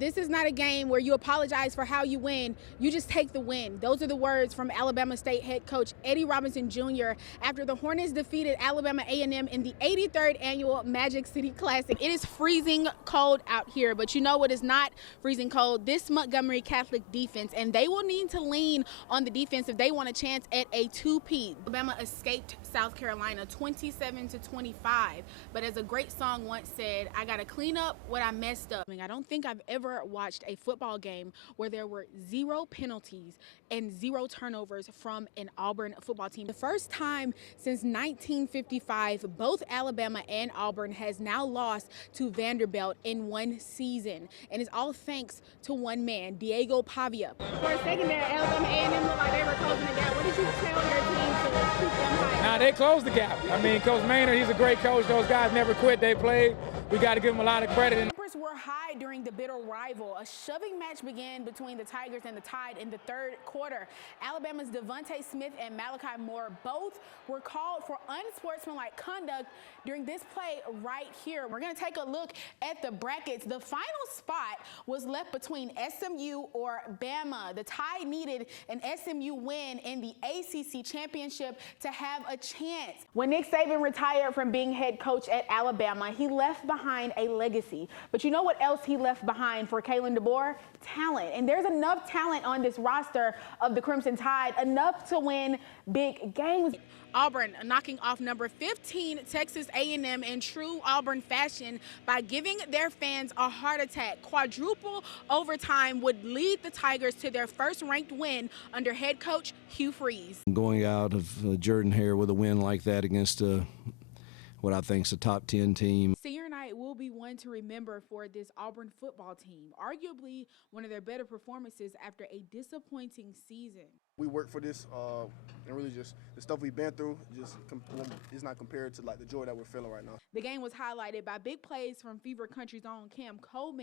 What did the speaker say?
This is not a game where you apologize for how you win. You just take the win. Those are the words from Alabama State head coach Eddie Robinson Jr. after the Hornets defeated Alabama A&M in the 83rd annual Magic City Classic. It is freezing cold out here, but you know what is not freezing cold? This Montgomery Catholic defense, and they will need to lean on the defense if they want a chance at a two-peat. Alabama escaped South Carolina 27-25, but as a great song once said, I gotta clean up what I messed up. I don't think I've ever watched a football game where there were 0 penalties and 0 turnovers from an Auburn football team. The first time since 1955, both Alabama and Auburn has now lost to Vanderbilt in one season, and it's all thanks to one man, Diego Pavia. For a second there, Alabama A&M looked like they were closing the gap. What did you tell your team to keep them high? Nah, they closed the gap. I mean, Coach Maynard, he's a great coach. Those guys never quit. They played. We got to give them a lot of credit. Tempers were high during the bitter rival. A shoving match began between the Tigers and the Tide in the third quarter. Alabama's Devontae Smith and Malachi Moore both were called for unsportsmanlike conduct during this play right here. We're going to take a look at the brackets. The final spot was left between SMU or Bama. The Tide needed an SMU win in the ACC championship to have a chance. When Nick Saban retired from being head coach at Alabama, he left behind a legacy. But you know what else he left behind for Kalen DeBoer? Talent. And there's enough talent on this roster of the Crimson Tide, enough to win big games. Auburn knocking off number 15 Texas A&M in true Auburn fashion by giving their fans a heart attack. Quadruple overtime would lead the Tigers to their first ranked win under head coach Hugh Freeze. Going out of Jordan Hare with a win like that against what I think is a top 10 team. Senior night will be one to remember for this Auburn football team, arguably one of their better performances after a disappointing season. We work for this, and really just the stuff we've been through, it's not compared to like the joy that we're feeling right now. The game was highlighted by big plays from Fever Country's own Cam Coleman.